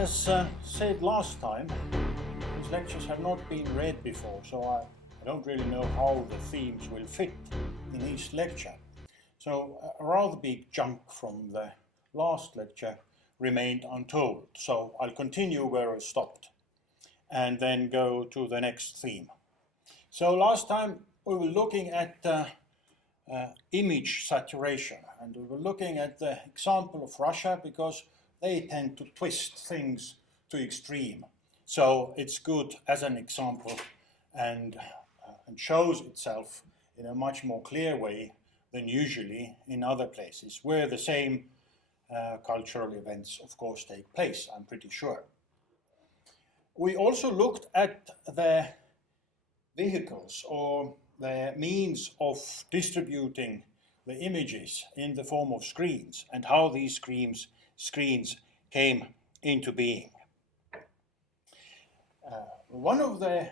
As said last time, these lectures have not been read before, so I don't really know how the themes will fit in each lecture. So a rather big chunk from the last lecture remained untold. So I'll continue where I stopped and then go to the next theme. So last time we were looking at image saturation, and we were looking at the example of Russia because they tend to twist things to extreme. So it's good as an example and shows itself in a much more clear way than usually in other places where the same cultural events, of course, take place, I'm pretty sure. We also looked at the vehicles or the means of distributing the images in the form of screens and how these screens came into being. One of the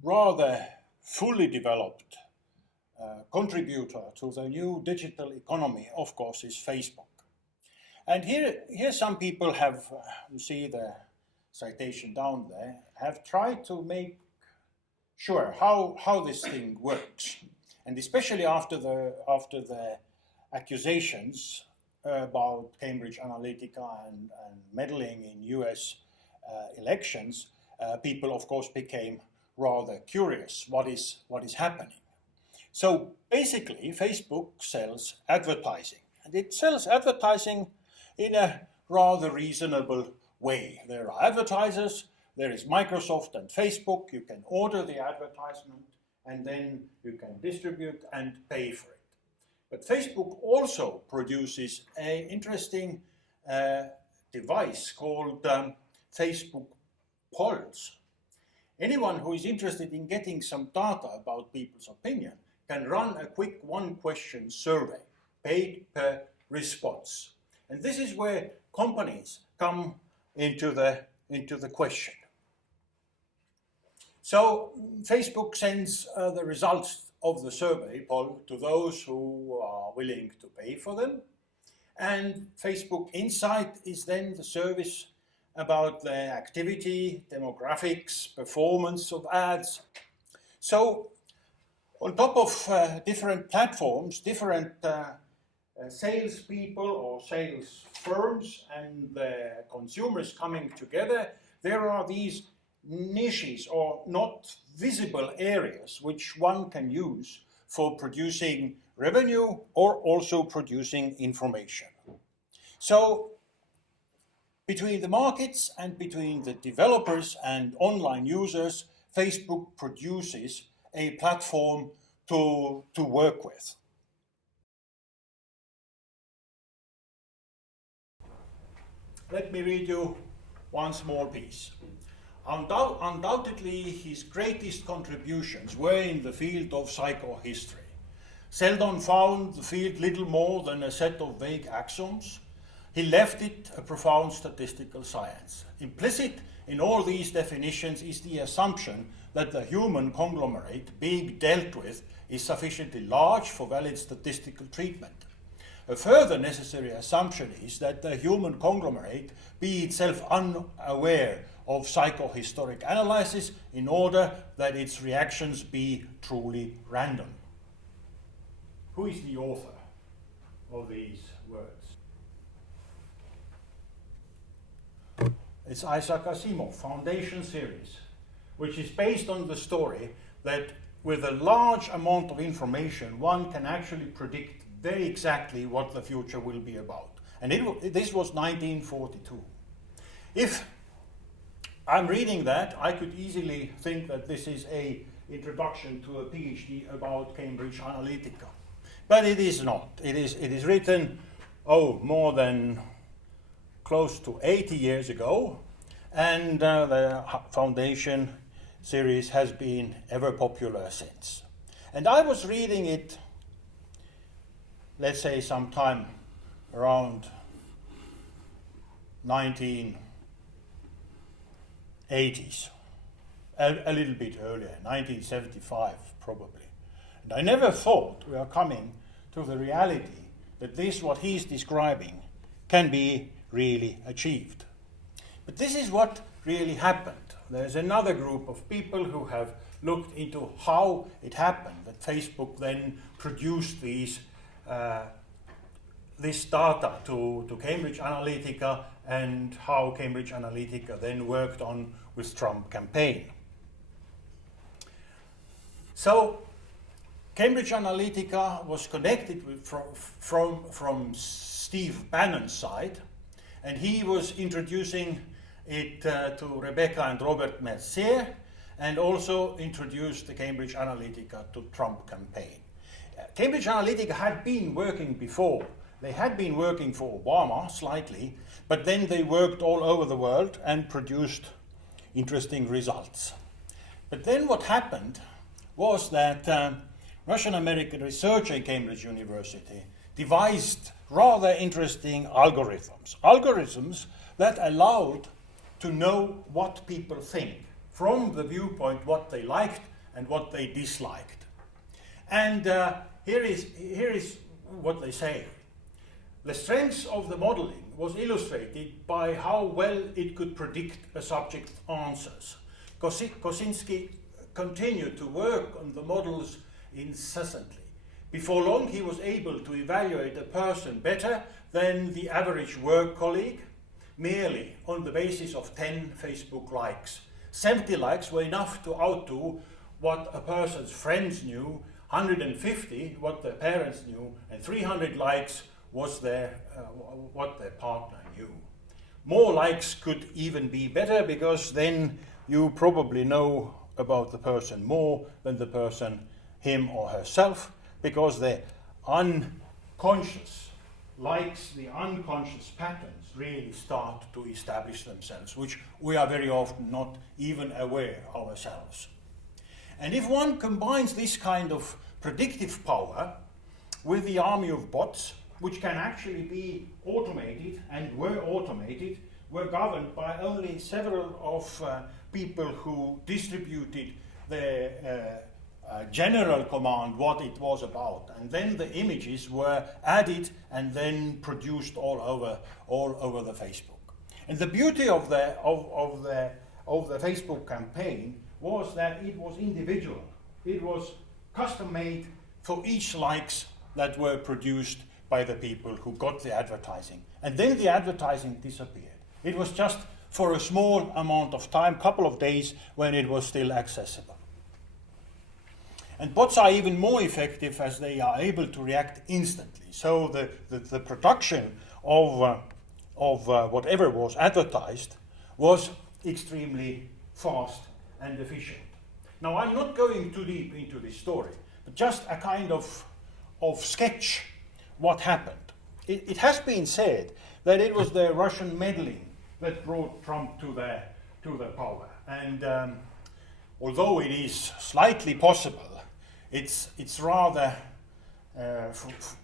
rather fully developed contributor to the new digital economy, of course, is Facebook. And here some people have, you see the citation down there, have tried to make sure how this thing works. And especially after the accusations about Cambridge Analytica and meddling in US elections, people of course became rather curious what is happening. So basically Facebook sells advertising, and it sells advertising in a rather reasonable way. There are advertisers, there is Microsoft and Facebook, you can order the advertisement and then you can distribute and pay for it. But Facebook also produces an interesting device called Facebook Polls. Anyone who is interested in getting some data about people's opinion can run a quick one-question survey, paid per response. And this is where companies come into the question. So Facebook sends the results of the survey poll to those who are willing to pay for them. And Facebook Insight is then the service about the activity, demographics, performance of ads. So on top of different platforms, different salespeople or sales firms and the consumers coming together, there are these niches or not visible areas which one can use for producing revenue or also producing information. So between the markets and between the developers and online users, Facebook produces a platform to work with. Let me read you one small piece. Undoubtedly, his greatest contributions were in the field of psychohistory. Seldon found the field little more than a set of vague axioms. He left it a profound statistical science. Implicit in all these definitions is the assumption that the human conglomerate being dealt with is sufficiently large for valid statistical treatment. A further necessary assumption is that the human conglomerate be itself unaware of psychohistoric analysis in order that its reactions be truly random. Who is the author of these words? It's Isaac Asimov, Foundation series, which is based on the story that with a large amount of information, one can actually predict very exactly what the future will be about. And this was 1942. If I'm reading that, I could easily think that this is an introduction to a PhD about Cambridge Analytica. But it is not. It is written, more than close to 80 years ago, and the Foundation series has been ever popular since. And I was reading it, let's say sometime around 1980s, a little bit earlier, 1975 probably. And I never thought we are coming to the reality that this, what he's describing, can be really achieved. But this is what really happened. There's another group of people who have looked into how it happened that Facebook then produced this data to Cambridge Analytica, and how Cambridge Analytica then worked on with Trump campaign. So Cambridge Analytica was connected with, from Steve Bannon's side, and he was introducing it to Rebecca and Robert Mercier, and also introduced the Cambridge Analytica to Trump campaign. Cambridge Analytica had been working before. They had been working for Obama slightly, but then they worked all over the world and produced interesting results. But then what happened was that Russian-American researcher in Cambridge University devised rather interesting algorithms that allowed to know what people think from the viewpoint what they liked and what they disliked. And here is what they say. The strength of the modeling was illustrated by how well it could predict a subject's answers. Kosinski continued to work on the models incessantly. Before long, he was able to evaluate a person better than the average work colleague, merely on the basis of 10 Facebook likes. 70 likes were enough to outdo what a person's friends knew, 150 what their parents knew, and 300 likes was what their partner knew. More likes could even be better, because then you probably know about the person more than the person, him or herself, because the unconscious likes, the unconscious patterns really start to establish themselves, which we are very often not even aware ourselves. And if one combines this kind of predictive power with the army of bots, which can actually be automated and were governed by only several of people who distributed the general command what it was about, and then the images were added and then produced all over the Facebook. And the beauty of the Facebook campaign was that it was individual. It was custom made for each likes that were produced by the people who got the advertising. And then the advertising disappeared. It was just for a small amount of time, couple of days, when it was still accessible. And bots are even more effective as they are able to react instantly. So the production of whatever was advertised was extremely fast and efficient. Now, I'm not going too deep into this story, but just a kind of sketch what happened. It has been said that it was the Russian meddling that brought Trump to the power. And although it is slightly possible, it's rather,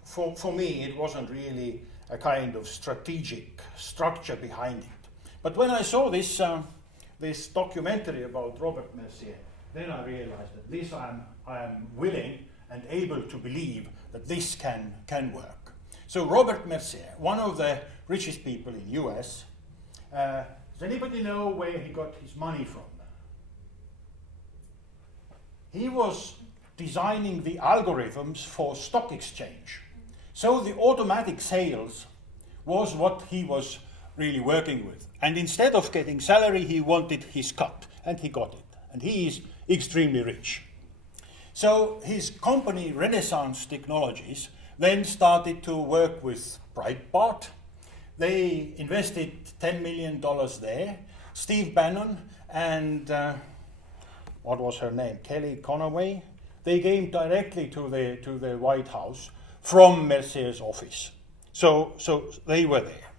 for me, it wasn't really a kind of strategic structure behind it. But when I saw this documentary about Robert Mercier, then I realized that this I am willing and able to believe that this can work. So Robert Mercier, one of the richest people in US, does anybody know where he got his money from? He was designing the algorithms for stock exchange. So the automatic sales was what he was really working with. And instead of getting salary, he wanted his cut, and he got it. And he is extremely rich. So his company, Renaissance Technologies, then started to work with Breitbart. They invested $10 million there. Steve Bannon and, what was her name, Kelly Conaway, they came directly to the White House from Mercier's office. So they were there.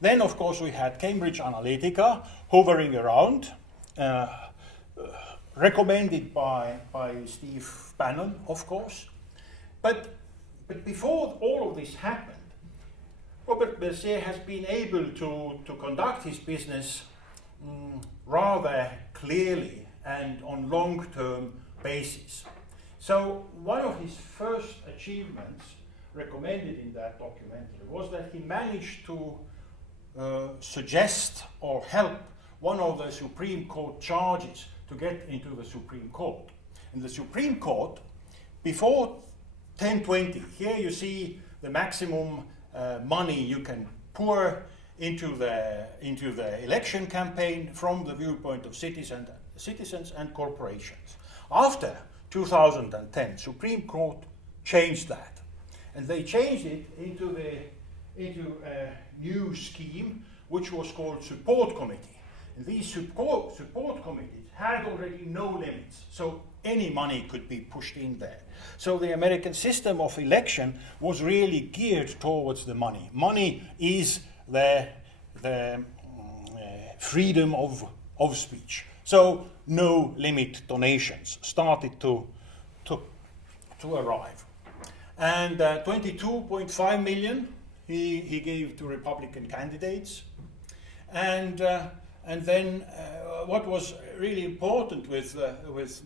Then, of course, we had Cambridge Analytica hovering around, recommended by Steve Bannon, of course. But before all of this happened, Robert Mercier has been able to conduct his business rather clearly and on long-term basis. So one of his first achievements recommended in that documentary was that he managed to suggest or help one of the Supreme Court charges to get into the Supreme Court. In the Supreme Court, before 1020, here you see the maximum money you can pour into the election campaign from the viewpoint of citizens and corporations. After 2010, Supreme Court changed that, and they changed it into a new scheme which was called support committee. And these support committees had already no limits, so any money could be pushed in there. So the American system of election was really geared towards the money. Money is the freedom of speech. So no limit donations started to arrive. And 22.5 million he gave to Republican candidates. And then what was really important with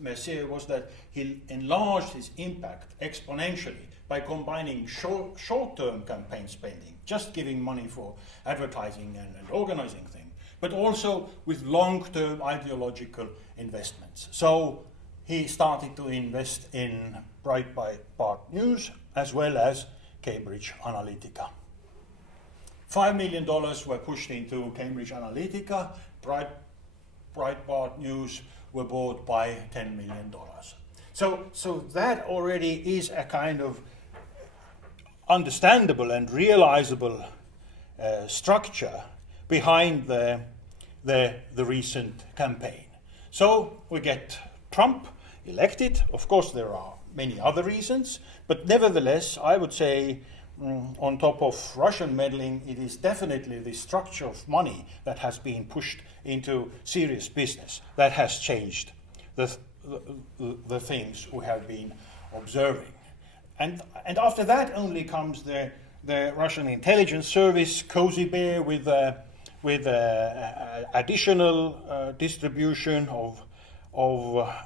Messier was that he enlarged his impact exponentially by combining short-term campaign spending, just giving money for advertising and organizing things, but also with long-term ideological investments. So he started to invest in Breitbart News as well as Cambridge Analytica. $5 million were pushed into Cambridge Analytica. Breitbart News were bought by $10 million. So that already is a kind of understandable and realizable structure behind the recent campaign. So we get Trump elected. Of course, there are many other reasons, but nevertheless, I would say on top of Russian meddling, it is definitely the structure of money that has been pushed into serious business that has changed the things we have been observing. And after that only comes the Russian intelligence service, Cozy Bear, with additional distribution of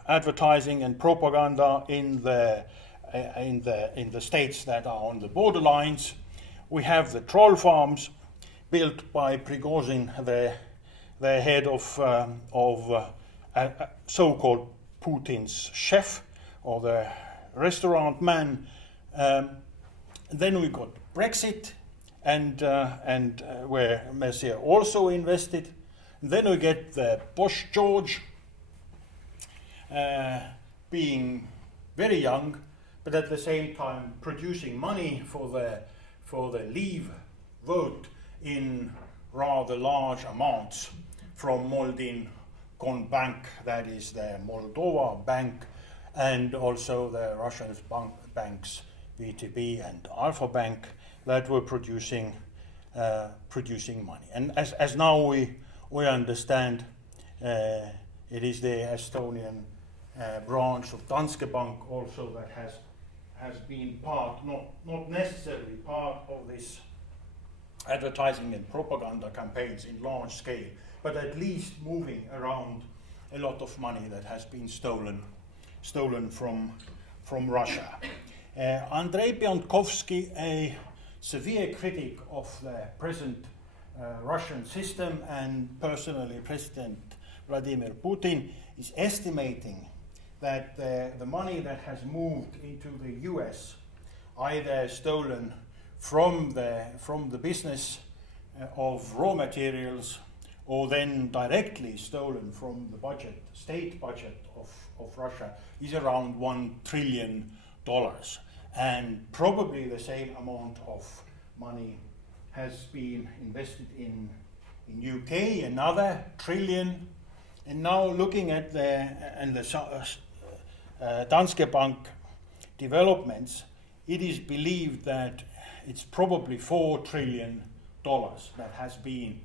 advertising and propaganda in the states that are on the borderlines. We have the troll farms built by Prigozhin, the head of so-called Putin's chef, or the restaurant man. Then we got Brexit, and where Messier also invested. And then we get the Bosch George, being very young, but at the same time producing money for the Leave vote in rather large amounts from Moldin Bank, that is the Moldova Bank, and also the Russian banks VTB and Alpha Bank that were producing money. And as now we understand, it is the Estonian branch of Danske Bank also that has been part, not necessarily part of this advertising and propaganda campaigns in large scale, but at least moving around a lot of money that has been stolen from Russia. Andrei Piontkovsky, a severe critic of the present Russian system and personally President Vladimir Putin, is estimating that the money that has moved into the US, either stolen from the business of raw materials, or then directly stolen from the state budget of Russia, is around $1 trillion. And probably the same amount of money has been invested in UK, another trillion. And now looking at the Danske Bank developments, it is believed that it's probably $4 trillion that has been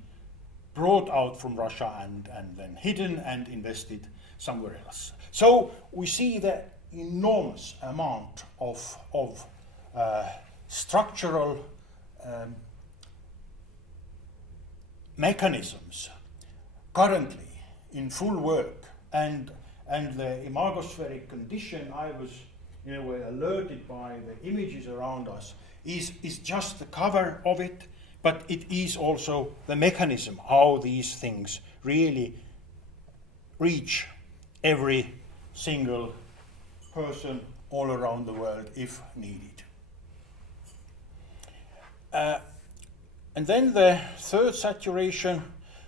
brought out from Russia and then hidden and invested somewhere else. So we see the enormous amount of structural mechanisms currently in full work, and the imagospheric condition I was alerted by the images around us is just the cover of it, but it is also the mechanism how these things really reach every single person all around the world if needed. And then the third saturation,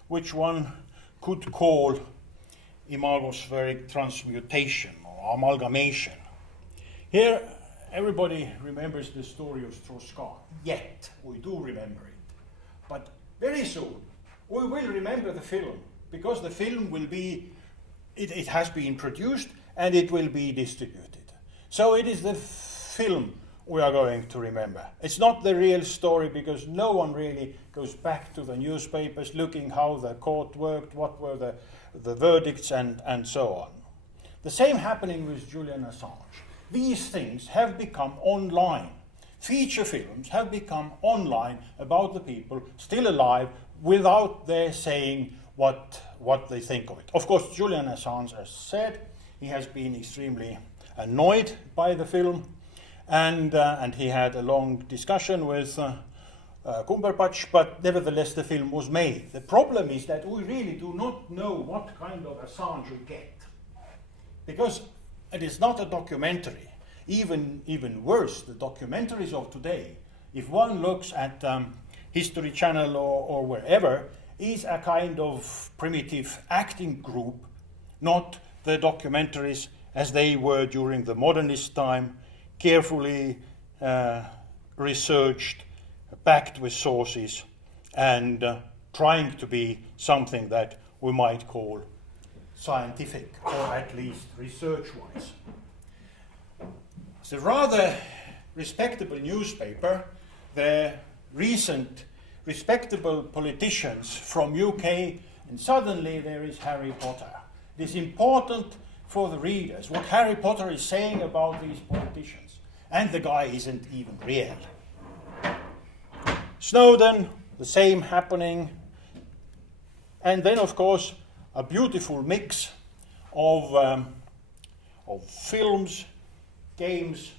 which one could call imagospheric transmutation or amalgamation. Here, everybody remembers the story of Strauss-Kahn. Yet, we do remember it. But very soon, we will remember the film, because the film will be, it has been produced and it will be distributed. So it is the film we are going to remember. It's not the real story, because no one really goes back to the newspapers looking how the court worked, what were the verdicts, and so on. The same happening with Julian Assange. These things have become online. Feature films have become online about the people still alive without their saying what they think of it. Of course, Julian Assange has said he has been extremely annoyed by the film, and he had a long discussion with Cumberbatch, but nevertheless the film was made. The problem is that we really do not know what kind of Assange we get, because it is not a documentary. Even worse, the documentaries of today, if one looks at History Channel or wherever, is a kind of primitive acting group, not the documentaries as they were during the modernist time, carefully researched, backed with sources, and trying to be something that we might call scientific, or at least research-wise. It's a rather respectable newspaper. The recent respectable politicians from UK, and suddenly there is Harry Potter. It is important for the readers what Harry Potter is saying about these politicians. And the guy isn't even real. Snowden, the same happening. And then, of course, a beautiful mix of films, games,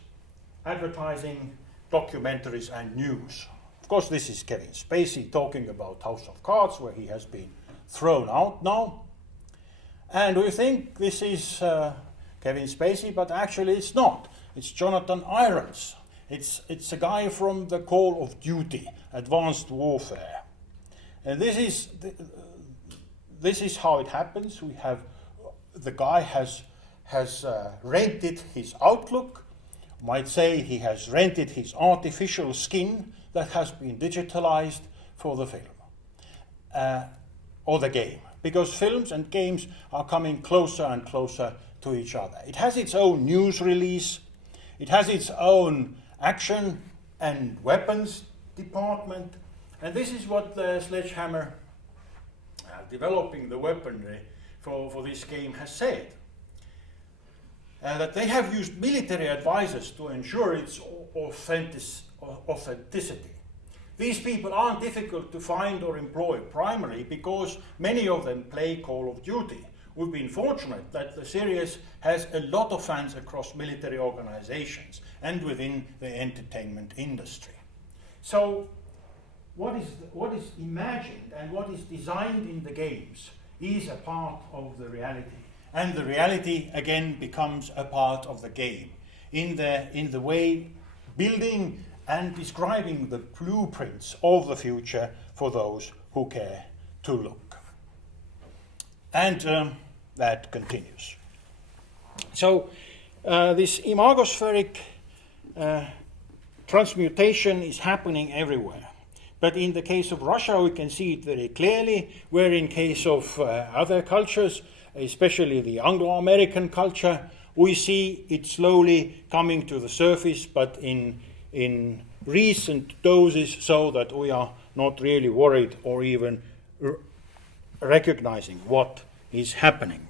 advertising, documentaries, and news. Of course, this is Kevin Spacey talking about House of Cards, where he has been thrown out now. And we think this is Kevin Spacey, but actually it's not. It's Jonathan Irons. It's a guy from the Call of Duty, Advanced Warfare. And this is how it happens. We have the guy has rented his Outlook. Might say he has rented his artificial skin that has been digitalized for the film or the game, because films and games are coming closer and closer to each other. It has its own news release. It has its own action and weapons department. And this is what the Sledgehammer, developing the weaponry for this game, has said. That they have used military advisors to ensure its authenticity. These people aren't difficult to find or employ, primarily because many of them play Call of Duty. We've been fortunate that the series has a lot of fans across military organizations and within the entertainment industry. So what is imagined and what is designed in the games is a part of the reality. And the reality, again, becomes a part of the game in the way building and describing the blueprints of the future for those who care to look. And that continues. So this imagospheric transmutation is happening everywhere. But in the case of Russia, we can see it very clearly, where in case of other cultures, especially the Anglo-American culture, we see it slowly coming to the surface, but in recent doses, so that we are not really worried or even recognizing what is happening.